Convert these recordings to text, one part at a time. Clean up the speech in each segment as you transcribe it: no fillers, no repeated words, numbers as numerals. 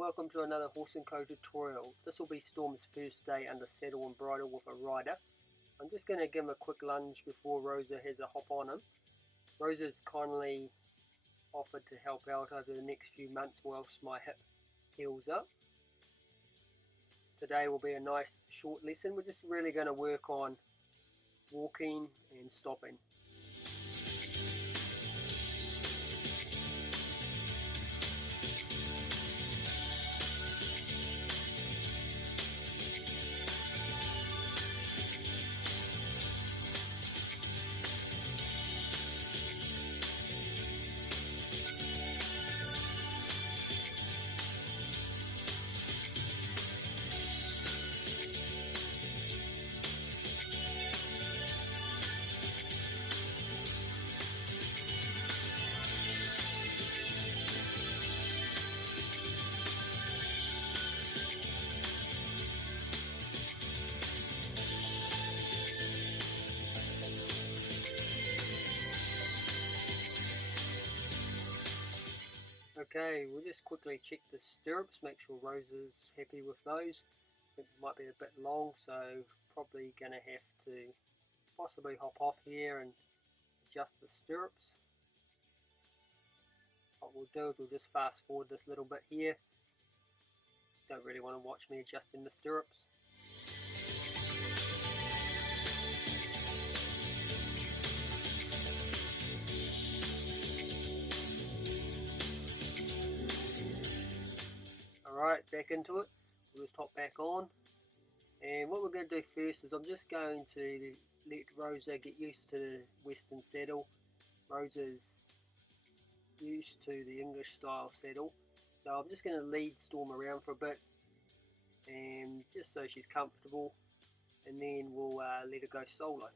Welcome to another Horse & Co tutorial. This will be Storm's first day under saddle and bridle with a rider. I'm just going to give him a quick lunge before Rosa has a hop on him. Rosa's kindly offered to help out over the next few months whilst my hip heals up. Today will be a nice short lesson. We're just really going to work on walking and stopping. Okay, we'll just quickly check the stirrups, make sure Rosa's happy with those. I think it might be a bit long, so probably going to have to possibly hop off here and adjust the stirrups. What we'll do is we'll just fast forward this little bit here. Don't really want to watch me adjusting the stirrups. Alright, back into it. We'll just hop back on. And what we're going to do first is I'm just going to let Rosa get used to the Western saddle. Rosa's used to the English style saddle. So I'm just going to lead Storm around for a bit, and just so she's comfortable, and then we'll let her go solo.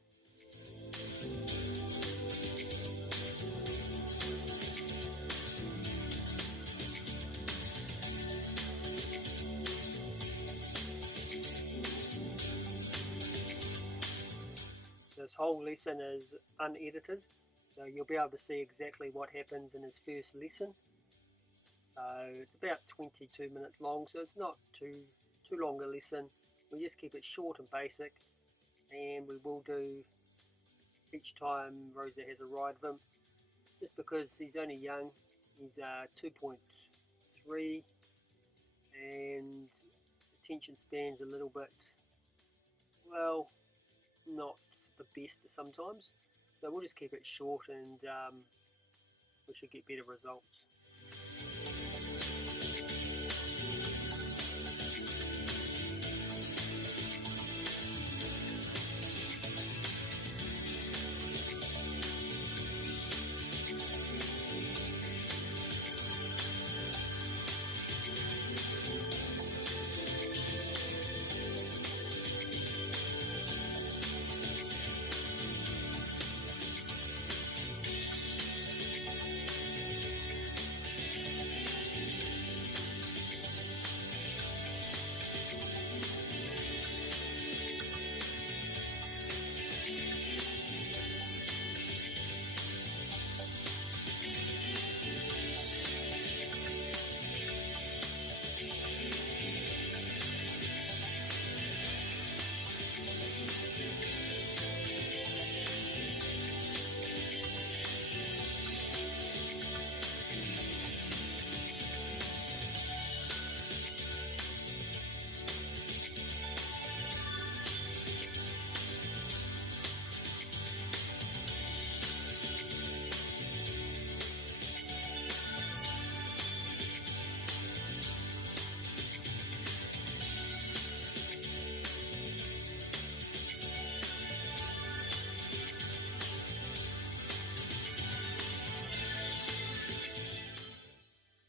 This whole lesson is unedited, so you'll be able to see exactly what happens in his first lesson. So it's about 22 minutes long, so it's not too long a lesson. We just keep it short and basic, and we will do each time Rosa has a ride of him. Just because he's only young, he's 2.3, and attention span's a little bit, well, not the best sometimes. So we'll just keep it short, and we should get better results.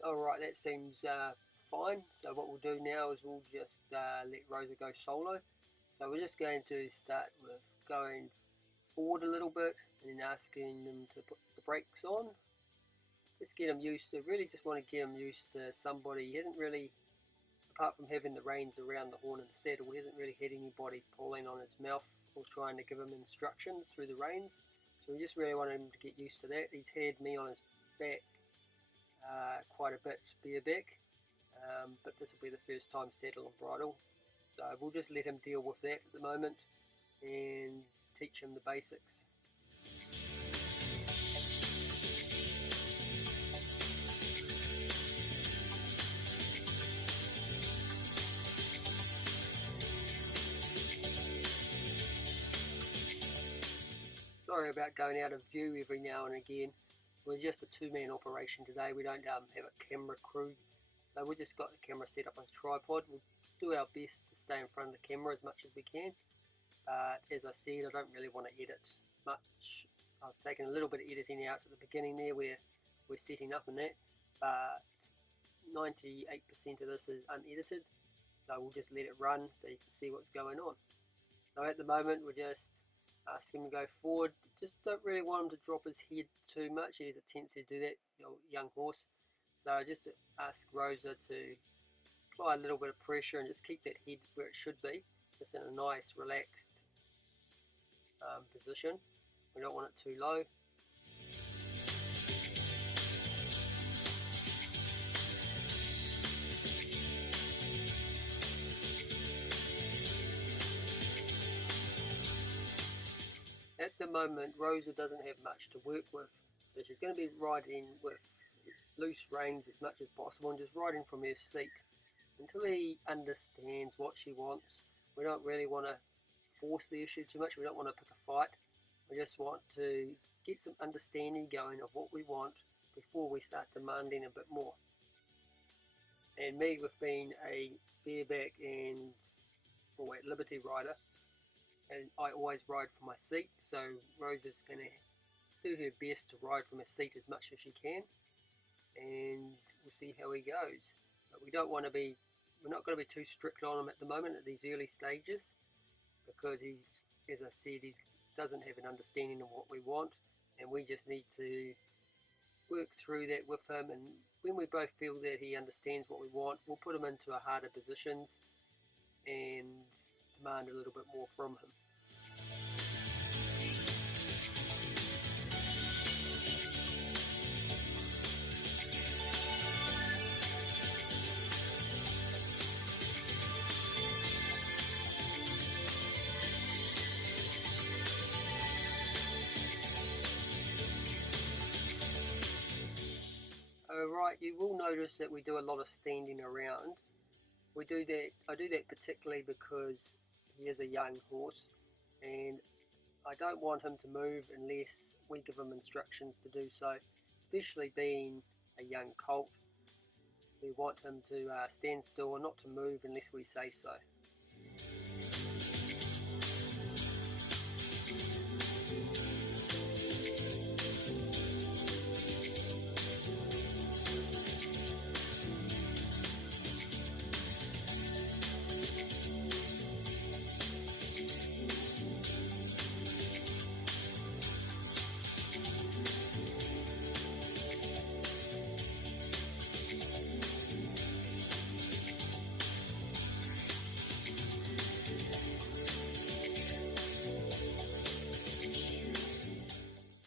Alright, that seems fine. So what we'll do now is we'll just let Rosa go solo. So we're just going to start with going forward a little bit and then asking them to put the brakes on. Just get him used to, really just want to get him used to somebody. He hasn't really, apart from having the reins around the horn of the saddle, he hasn't really had anybody pulling on his mouth or trying to give him instructions through the reins. So we just really want him to get used to that. He's had me on his back quite a bit bareback, but this will be the first time saddle and bridle. So we'll just let him deal with that at the moment and teach him the basics. Sorry about going out of view every now and again. We're just a two-man operation today. We don't have a camera crew. So we just got the camera set up on a tripod. We'll do our best to stay in front of the camera as much as we can. But as I said, I don't really want to edit much. I've taken a little bit of editing out at the beginning there where we're setting up and that. But 98% of this is unedited. So we'll just let it run so you can see what's going on. So at the moment we're just asking him to go forward. Just don't really want him to drop his head too much. He has a tendency to do that, young horse. So just ask Rosa to apply a little bit of pressure and just keep that head where it should be, just in a nice relaxed position. We don't want it too low. At the moment, Rosa doesn't have much to work with, so she's going to be riding with loose reins as much as possible and just riding from her seat until he understands what she wants. We don't really want to force the issue too much. We don't want to pick a fight. We just want to get some understanding going of what we want before we start demanding a bit more. And me, with being a bareback and Liberty rider, and I always ride from my seat, so Rosa's going to do her best to ride from her seat as much as she can, and we'll see how he goes. But we're not going to be too strict on him at the moment at these early stages, because he's, as I said, he doesn't have an understanding of what we want, and we just need to work through that with him. And when we both feel that he understands what we want, we'll put him into a harder positions and demand a little bit more from him. Alright, you will notice that we do a lot of standing around. I do that particularly because he is a young horse, and I don't want him to move unless we give him instructions to do so, especially being a young colt. We want him to stand still and not to move unless we say so.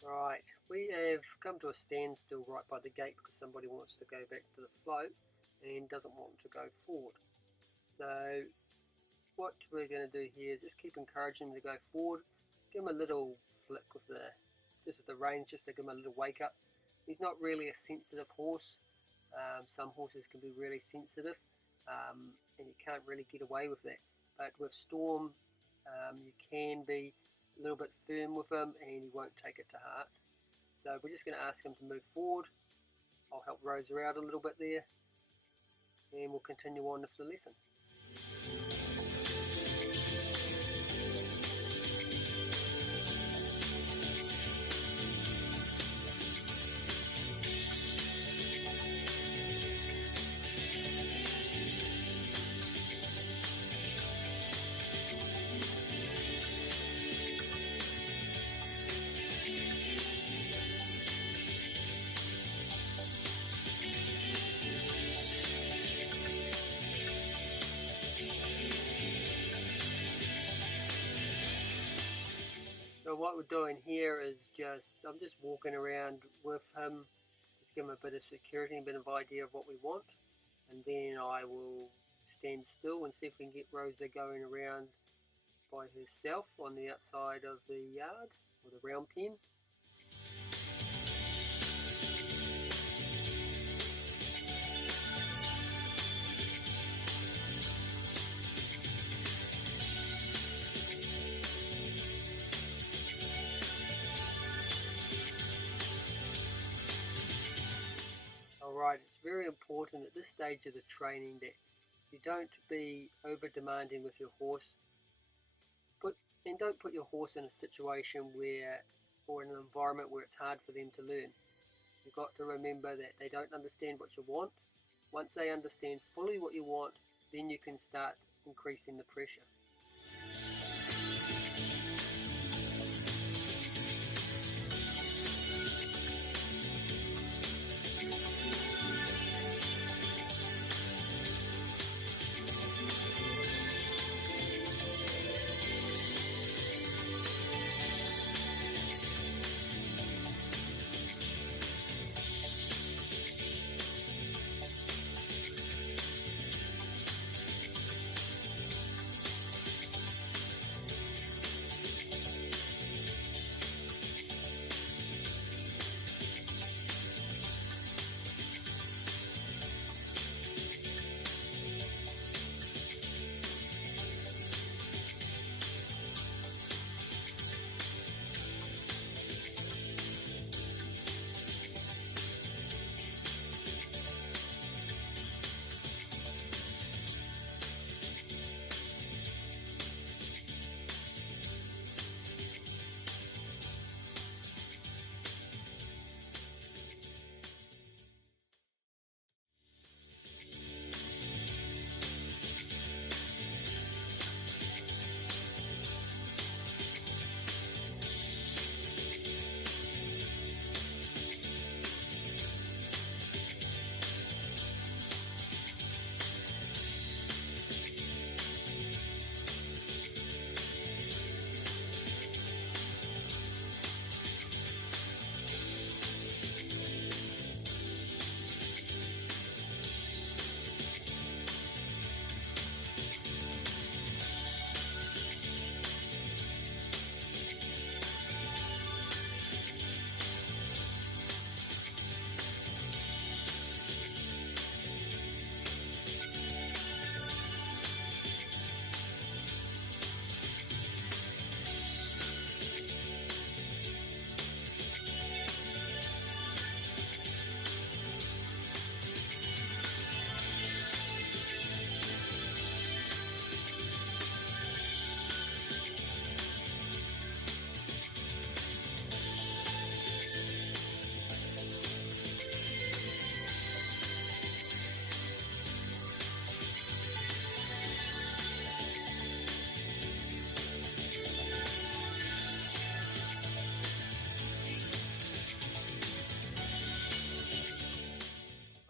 Right, we have come to a standstill right by the gate because somebody wants to go back to the float and doesn't want to go forward. So what we're going to do here is just keep encouraging him to go forward. Give him a little flick with the reins, just to give him a little wake up. He's not really a sensitive horse. Some horses can be really sensitive, and you can't really get away with that. But with Storm, you can be a little bit firm with him and he won't take it to heart. So we're just going to ask him to move forward. I'll help Rosa out a little bit there, and we'll continue on with the lesson. So what we're doing here is I'm just walking around with him, just give him a bit of security, a bit of idea of what we want. and then I will stand still and see if we can get Rosa going around by herself on the outside of the yard or the round pen. Alright, it's very important at this stage of the training that you don't be over demanding with your horse, and don't put your horse in a situation where, or in an environment where it's hard for them to learn. You've got to remember that they don't understand what you want. Once they understand fully what you want, then you can start increasing the pressure.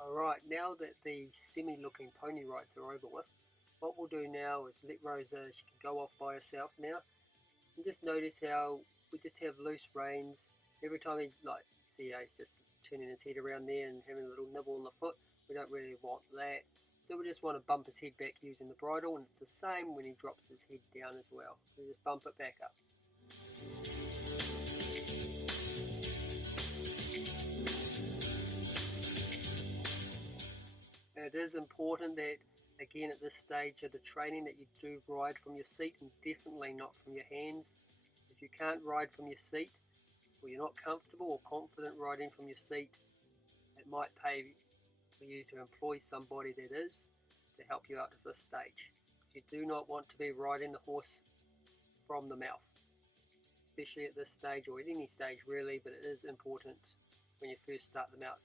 Alright, now that the semi-looking pony rides are over with, what we'll do now is let Rosa, she can go off by herself now, and just notice how we just have loose reins. Every time he, see how he's just turning his head around there and having a little nibble on the foot. We don't really want that. So we just want to bump his head back using the bridle, and it's the same when he drops his head down as well. So just bump it back up. It is important that, again, at this stage of the training, that you do ride from your seat and definitely not from your hands. If you can't ride from your seat, or you're not comfortable or confident riding from your seat, it might pay for you to employ somebody that is, to help you out at this stage. You do not want to be riding the horse from the mouth, especially at this stage, or at any stage really, but it is important when you first start them out.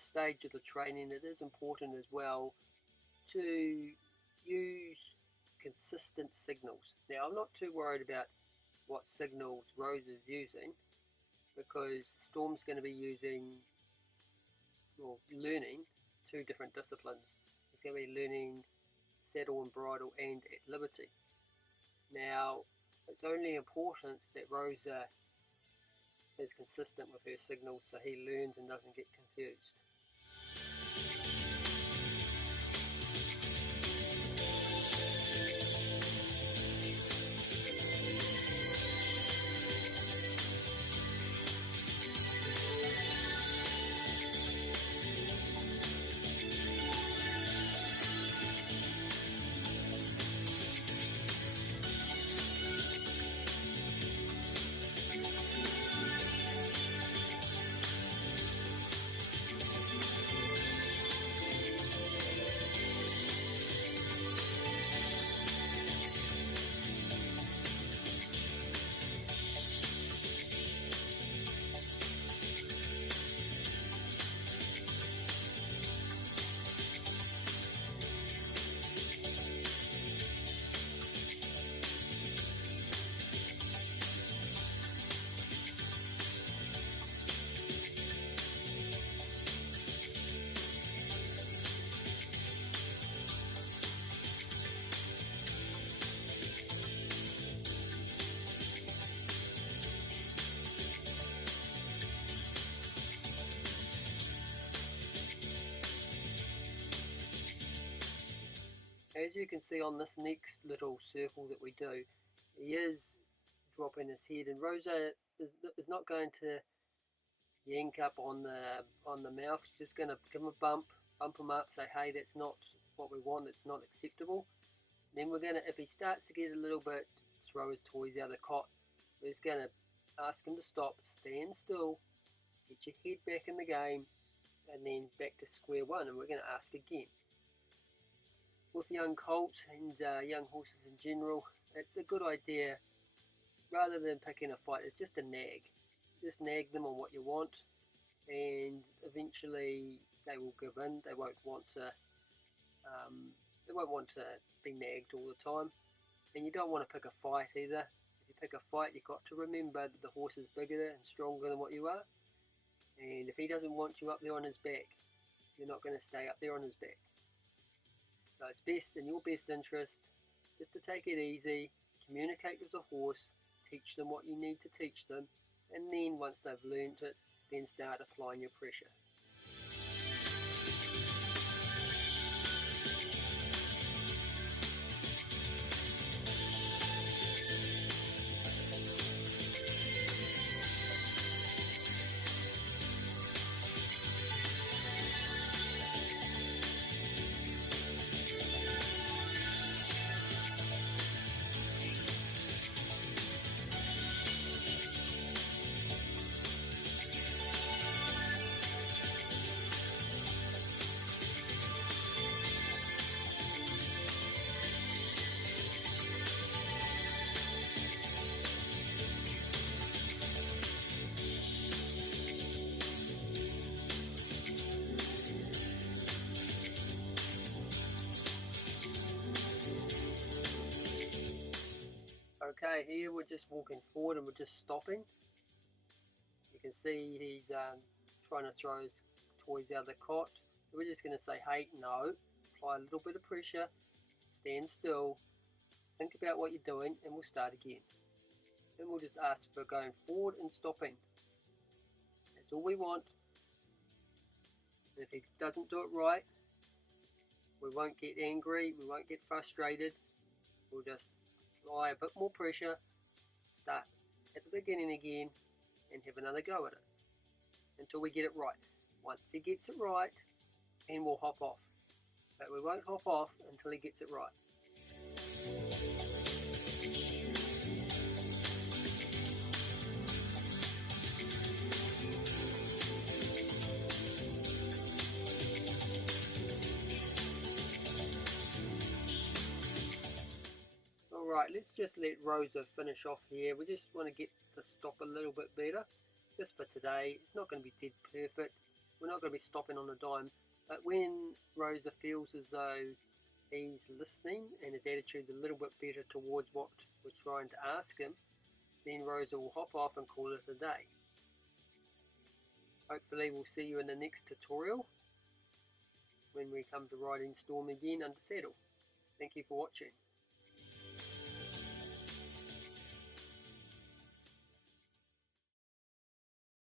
this stage of the training, it is important as well to use consistent signals. Now, I'm not too worried about what signals Rose is using, because Storm's going to be using or learning two different disciplines. He's going to be learning saddle and bridle and at liberty. Now, it's only important that Rosa is consistent with her signals so he learns and doesn't get confused. As you can see on this next little circle that we do, he is dropping his head, and Rosa is not going to yank up on the mouth. She's just going to give him a bump him up, say, hey, that's not what we want, it's not acceptable. Then we're going to, if he starts to get a little bit, throw his toys out of the cot, we're just going to ask him to stop, stand still, get your head back in the game, and then back to square one, and we're going to ask again. With young colts and young horses in general, it's a good idea, rather than picking a fight, it's just a nag. Just nag them on what you want, and eventually they will give in. They won't want to be nagged all the time. And you don't want to pick a fight either. If you pick a fight, you've got to remember that the horse is bigger and stronger than what you are. And if he doesn't want you up there on his back, you're not going to stay up there on his back. So it's best, in your best interest, just to take it easy, communicate with the horse, teach them what you need to teach them, and then once they've learned it, then start applying your pressure. Okay, here we're just walking forward and we're just stopping. You can see he's trying to throw his toys out of the cot. So we're just going to say, hey, no, apply a little bit of pressure, stand still, think about what you're doing, and we'll start again. Then we'll just ask for going forward and stopping. That's all we want. And if he doesn't do it right, we won't get angry, we won't get frustrated. We'll just apply a bit more pressure, start at the beginning again, and have another go at it until we get it right. Once he gets it right, then we'll hop off. But we won't hop off until he gets it right. Alright, let's just let Rosa finish off here. We just want to get the stop a little bit better. Just for today, it's not going to be dead perfect. we're not going to be stopping on a dime. But when Rosa feels as though he's listening and his attitude's a little bit better towards what we're trying to ask him, then Rosa will hop off and call it a day. Hopefully we'll see you in the next tutorial when we come to riding Storm again under saddle. Thank you for watching.